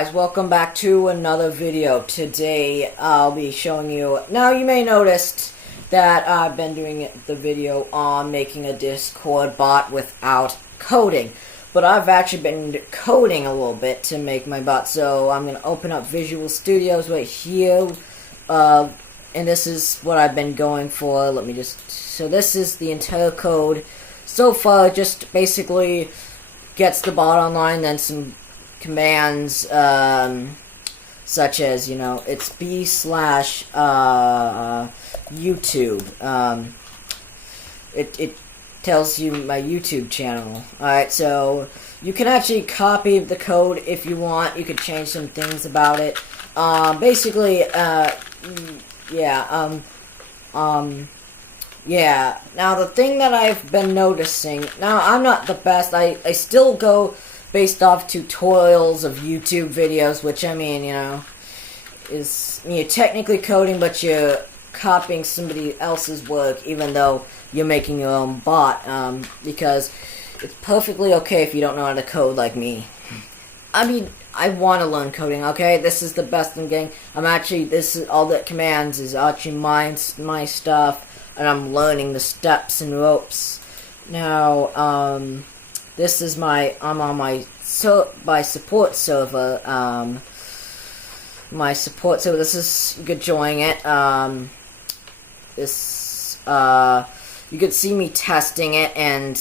Guys, welcome back to another video. Today I'll be showing you, now you may notice that I've been doing the video on making a Discord bot without coding, but I've actually been coding a little bit to make my bot. So I'm going to open up Visual Studios right here, and this is what I've been going for. So this is the entire code. So far, it just basically gets the bot online, then some commands, such as, it's b/YouTube. It tells you my YouTube channel. Alright, so you can actually copy the code if you want. You could change some things about it. Yeah, now the thing that I've been noticing, now I'm not the best, I still go based off tutorials of YouTube videos, which is, you're technically coding, but you're copying somebody else's work, even though you're making your own bot, because it's perfectly okay if you don't know how to code like me. I want to learn coding, okay? This is the best I'm getting. All the commands is actually my stuff, and I'm learning the steps and ropes. Now, this is I'm on my support server. My support server. This is, you could join it. You could see me testing it and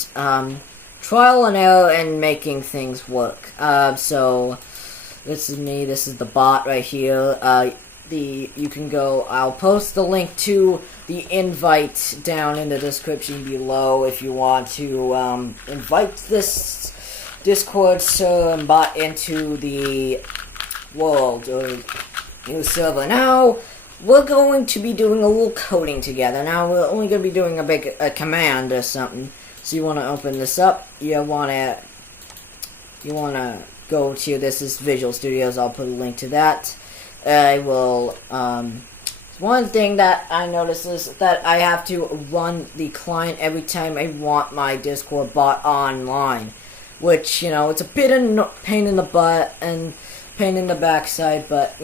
trial and error and making things work. So this is me. This is the bot right here. You can go. I'll post the link to the invite down in the description below if you want to invite this Discord server bot into the world or new server. Now we're going to be doing a little coding together. Now we're only going to be doing a command or something. So you want to open this up. You want to go to, this is Visual Studios. I'll put a link to that. I will, one thing that I noticed is that I have to run the client every time I want my Discord bot online, which, it's a bit of pain in the butt and pain in the backside, but,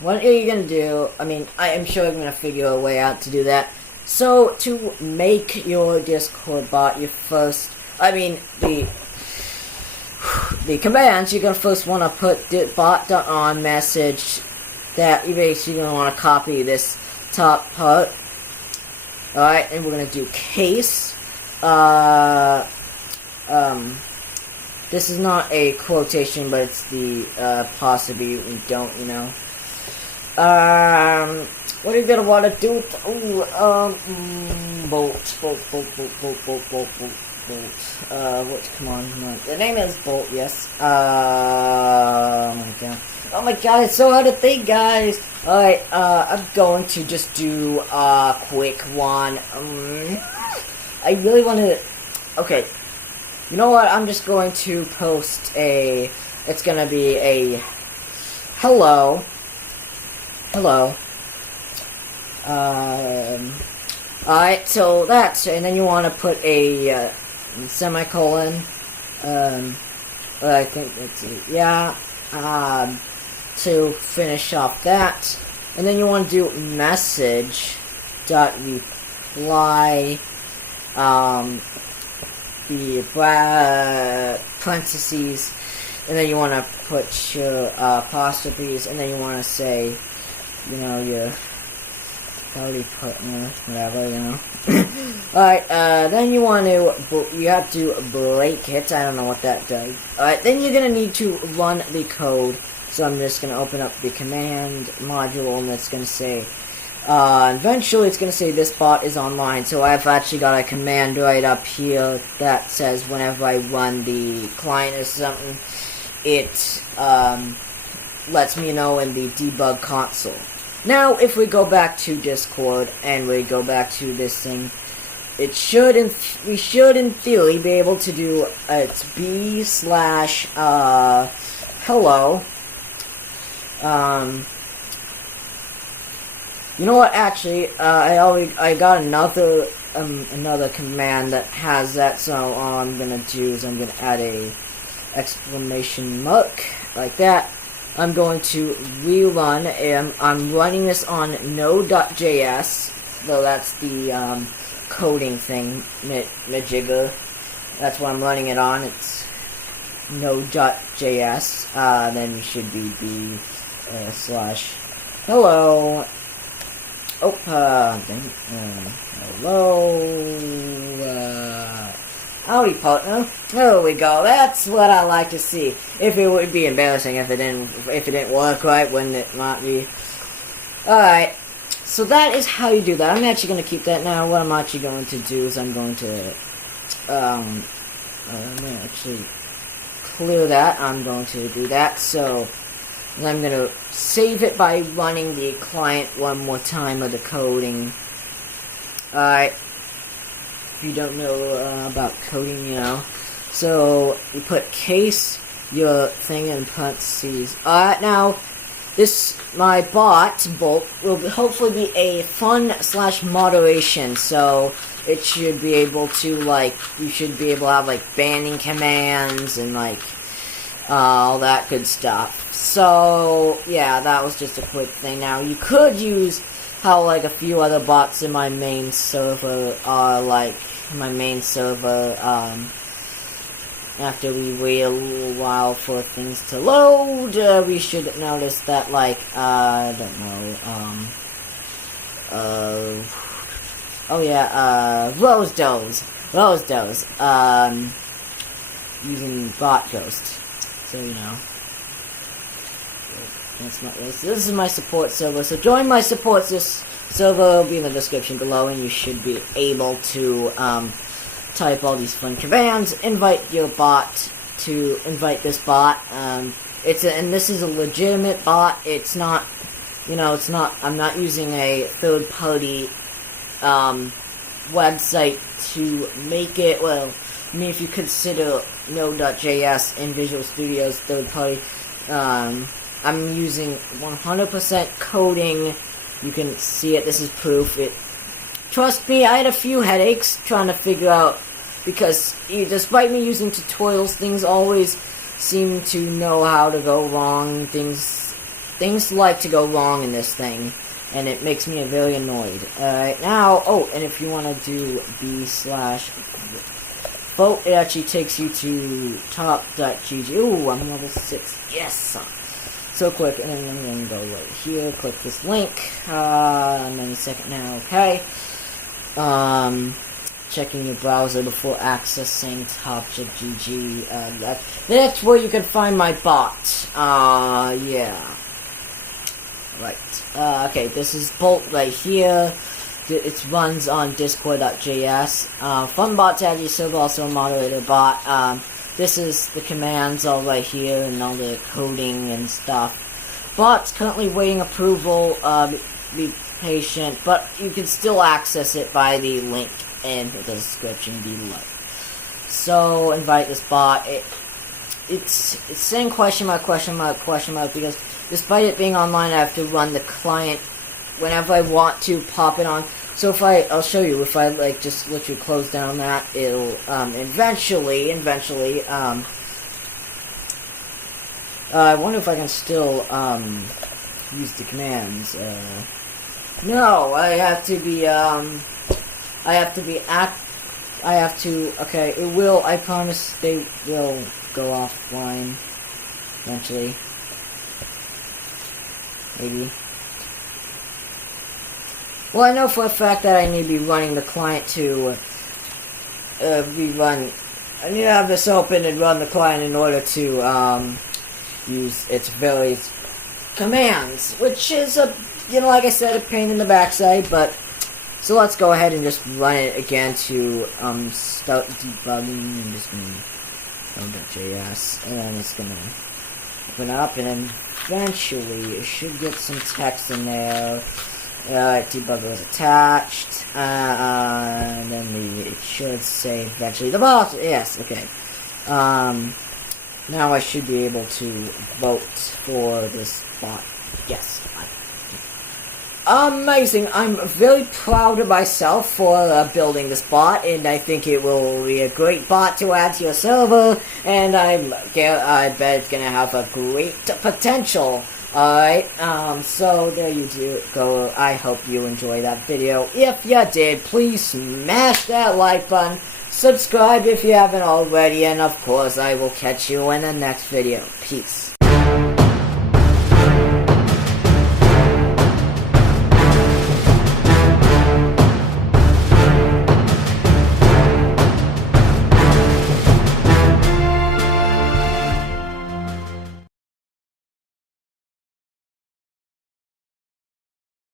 what are you going to do? I am sure I'm going to figure a way out to do that. So, to make your Discord bot, the commands, you're going to first want to put bot.on message that you're basically going to want to copy this top part. Alright, and we're going to do case. This is not a quotation, but it's the possibly we don't, what are you going to want to do with bolt. Come on. The name is Bolt, yes. Oh my god, it's so hard to think, guys. Alright, I'm going to just do a quick one. I really want to... Okay. You know what? I'm just going to post it's going to be a... Hello. Alright, so that's... And then you want to put a... semicolon, I think that's it, yeah, to finish off that, and then you want to do message dot reply, the parentheses, and then you want to put your apostrophes, and then you want to say, your already put whatever, Alright, then you have to break it. I don't know what that does. Alright, then you're gonna need to run the code. So I'm just gonna open up the command module, and it's gonna say, eventually it's gonna say this bot is online. So I've actually got a command right up here that says whenever I run the client or something, it, lets me know in the debug console. Now, if we go back to Discord and we go back to this thing, we should in theory be able to do it's b/hello. You know what? Actually, I got another command that has that. So all I'm gonna do is I'm gonna add a exclamation mark like that. I'm going to rerun, and I'm running this on node.js, so that's the coding thing, majigger. That's what I'm running it on. It's node.js. Then you should be b slash hello. Oh, hello. Howdy, partner. There we go. That's what I like to see. If it would be embarrassing if it didn't work right, wouldn't it? Might be. All right. So that is how you do that. I'm actually going to keep that now. What I'm actually going to do is I'm going to actually clear that. I'm going to do that. So I'm going to save it by running the client one more time of the coding. Alright. If you don't know about coding, you know. So you put case, your thing in parentheses. Alright, now my bot, Bolt, will hopefully be a fun/moderation, so it should be able to, like, you should be able to have, like, banning commands and, like, all that good stuff. So, yeah, that was just a quick thing. Now, you could use how, like, a few other bots in my main server are, like, after we wait a little while for things to load, we should notice that, like, I don't know, Rose Doze, using bot ghost, so, you know, that's not this. This is my support server, so join my support server, will be in the description below, and you should be able to, type all these fun commands, invite your bot to invite this bot. And this is a legitimate bot. It's not, you know, I'm not using a third-party website to make it. Well, I mean, if you consider node.js and Visual Studio's third-party, I'm using 100% coding. You can see it. This is proof. Trust me, I had a few headaches trying to figure out, because despite me using tutorials, things always seem to know how to go wrong. Things like to go wrong in this thing, and it makes me very annoyed. Alright, now, and if you want to do b/vote, it actually takes you to top.gg. Ooh, I'm level 6. Yes! So quick, and then I'm going to go right here, click this link, and then a second now, okay. Checking your browser before accessing top.gg, that's where you can find my bot, yeah. Right, okay, this is Bolt right here. It runs on discord.js, funbot's at your server, also a moderator bot. This is the commands all right here, and all the coding and stuff. Bot's currently waiting approval, be patient, but you can still access it by the link in the description below. So invite this bot. It's saying question mark, because despite it being online, I have to run the client whenever I want to pop it on. So I'll show you, if I like just let you close down that, it'll eventually I wonder if I can still use the commands. No, okay, it will, I promise they will go offline eventually. Maybe. Well, I know for a fact that I need to be running the client to I need to have this open and run the client in order to use its various commands, which is like I said, a pain in the backside, but so let's go ahead and just run it again to start debugging. I'm just gonna node.js, and then it's gonna open up, and then eventually it should get some text in there. Debugger is attached, and then it should say eventually the boss. Yes, okay. Now I should be able to vote for this bot. Yes. amazing. I'm very proud of myself for building this bot, and I think it will be a great bot to add to your server, and I bet it's gonna have a great potential. Alright, so there you go. I hope you enjoyed that video. If you did, please smash that like button, subscribe if you haven't already, and of course I will catch you in the next video. Peace.